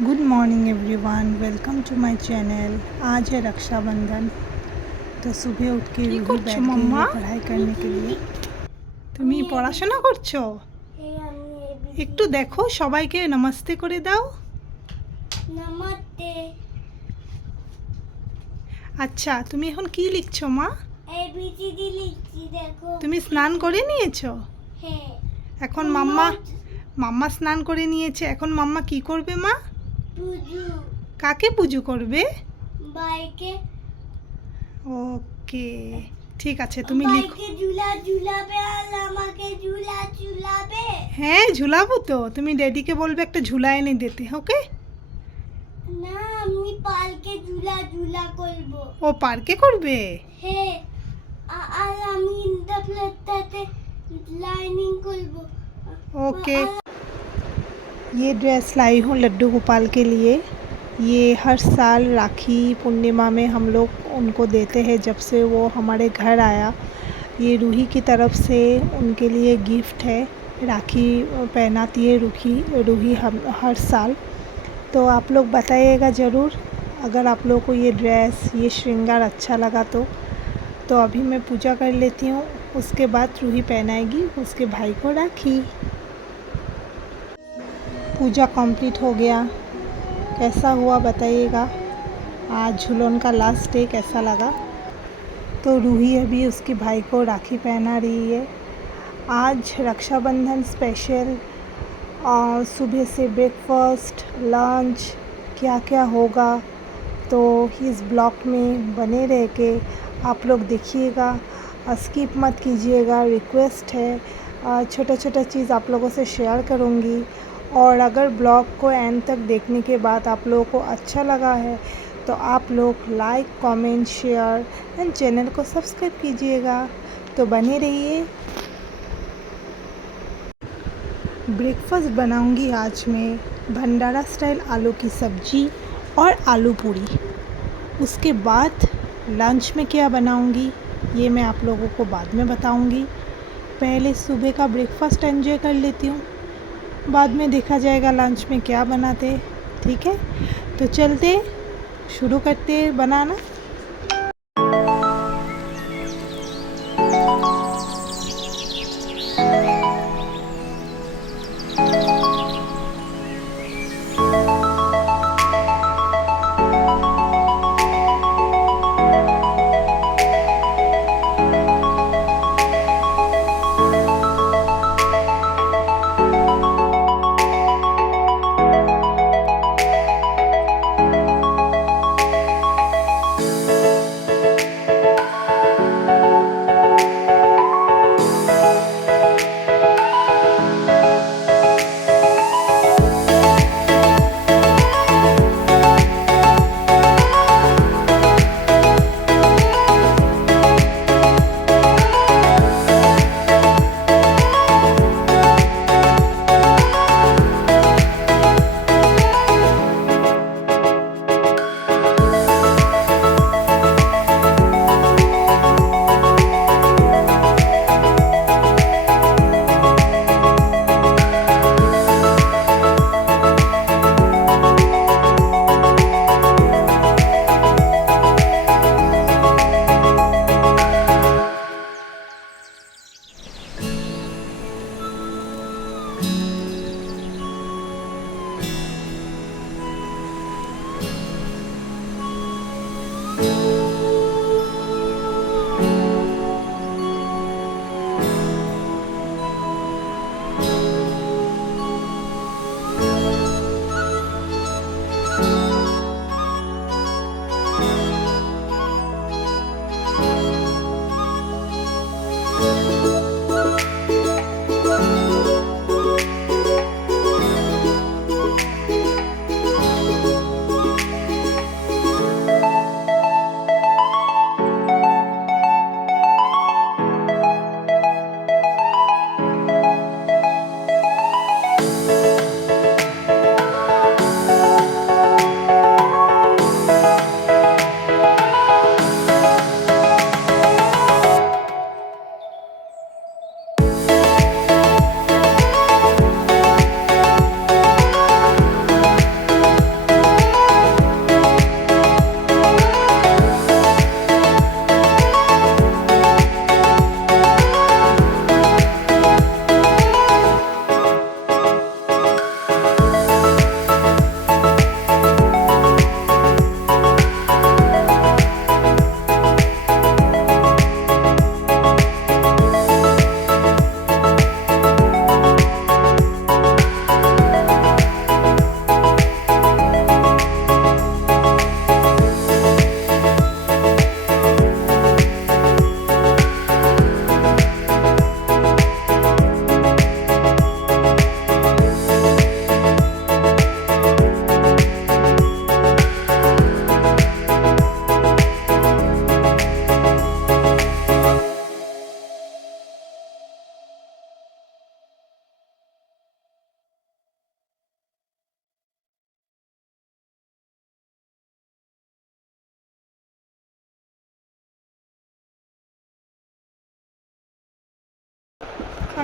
Good morning everyone, welcome to my channel. आज है रक्षाबंधन। तो सुबह उठ के কি रूही করছো बैठ गई মাম্মা? है पढ़ाई करने के लिए। তুমি পড়াশোনা করছো? একটু দেখো, সবাইকে নমস্তে করে দাও। নমস্তে। আচ্ছা, তুমি এখন কি লিখছো মা? এবিসিডি লিখছি দেখো। তুমি স্নান করে নিয়েছো? হ্যাঁ। এখন মাম্মা স্নান করে নিয়েছে। এখন মাম্মা কি করবে মা? পুজো। কাকে পুজো করবে? বাইকে। ওকে, ঠিক আছে, তুমি লিখো। বাইকে ঝুলাবে আর আমাকে ঝুলাবে। হ্যাঁ, ঝুলাবো তো। তুমি ড্যাডিকে বলবে একটা ঝুলা এনে দিতে, ওকে? না, আমি পার্কে ঝুলা করব। ও পার্কে করবে? হ্যাঁ। আর আমি ইন্টারপ্লেটটাতে লাইনিং করব। ओके। ये ड्रेस लाई हूँ लड्डू गोपाल के लिए। ये हर साल राखी पूर्णिमा में हम लोग उनको देते हैं। जब से वो हमारे घर आया, ये रूही की तरफ से उनके लिए गिफ्ट है। राखी पहनाती है रूही हम हर साल। तो आप लोग बताइएगा ज़रूर, अगर आप लोगों को ये ड्रेस, ये श्रृंगार अच्छा लगा तो अभी मैं पूजा कर लेती हूँ। उसके बाद रूही पहनाएगी उसके भाई को राखी। पूजा कंप्लीट हो गया। कैसा हुआ बताइएगा। आज झूलन का लास्ट डे कैसा लगा। तो रूही अभी उसके भाई को राखी पहना रही है। आज रक्षाबंधन स्पेशल और सुबह से ब्रेकफास्ट, लंच क्या क्या होगा, तो इस ब्लॉग में बने रह के आप लोग देखिएगा। स्किप मत कीजिएगा, रिक्वेस्ट है। छोटा छोटा चीज़ आप लोगों से शेयर करूँगी। और अगर ब्लॉग को एंड तक देखने के बाद आप लोगों को अच्छा लगा है तो आप लोग like, comment, share and channel को सब्सक्राइब कीजिएगा। तो बने रहिए। ब्रेकफास्ट बनाऊंगी आज मैं भंडारा स्टाइल आलू की सब्ज़ी और आलू पूरी। उसके बाद लंच में क्या बनाऊंगी ये मैं आप लोगों को बाद में बताऊंगी। पहले सुबह का ब्रेकफास्ट एंजॉय कर लेती हूँ, बाद में देखा जाएगा लंच में क्या बनाते। ठीक है, तो चलते शुरू करते बनाना।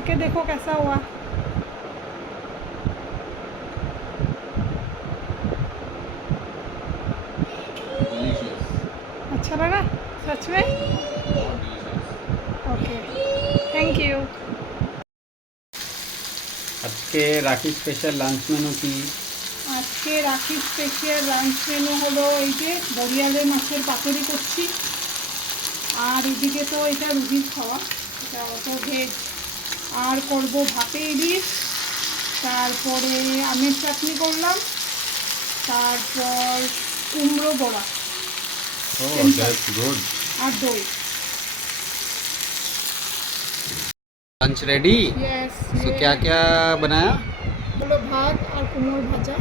के देखो कैसा हुआ। अच्छा लगा सच में? Okay thank you. আজকে রাখি স্পেশাল লাঞ্চ মেনু কি? আজকে রাখি স্পেশাল লাঞ্চ মেনু হলো এই যে বরিয়ালের মাছের পাতুরি করছি, আর এদিকে তো এটা রুটির খাওয়া, এটা অত ভেজ। আর করব ভাপে ইলিশ, তারপরে আমের চাটনি করলাম, তারপর কুমড়ো বড়া Oh, that's good. আর দই। Lunch ready? ইয়েস। सो क्या क्या बनाया? হলো ভাত আর কুমড়ো ভাজা,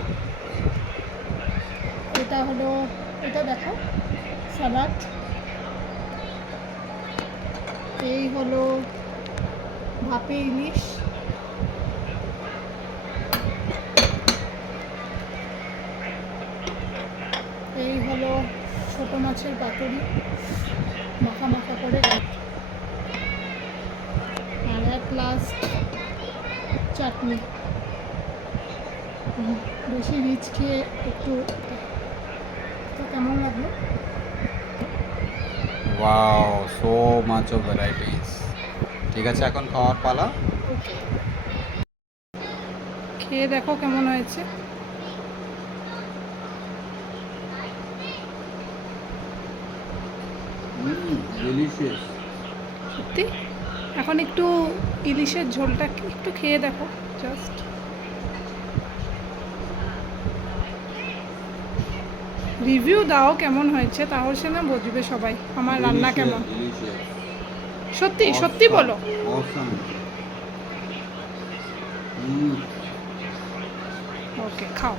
এটা হলো, এটা দেখো সালাড, এই হলো ভাপে ইলিশ, এই হলো ছোট মাছের পাতুরি মাখা মাখা করে, আর অ্যাট লাস্ট চাটনি। বেশি রিচ খেয়ে একটু, তো কেমন লাগলো? Wow, so much of varieties. ঠিক আছে, এখন খাওয়ার পালা। ওকে, খেয়ে দেখো কেমন হয়েছে। ডিলিশিয়াস। সত্যি এখন একটু ইলিশের ঝোলটা একটু খেয়ে দেখো জাস্ট। রিভিউ দাও কেমন হয়েছে, তাহলে না বুঝবে সবাই আমার রান্না কেমন। সত্যি সত্যি বলো। ওকে খাও।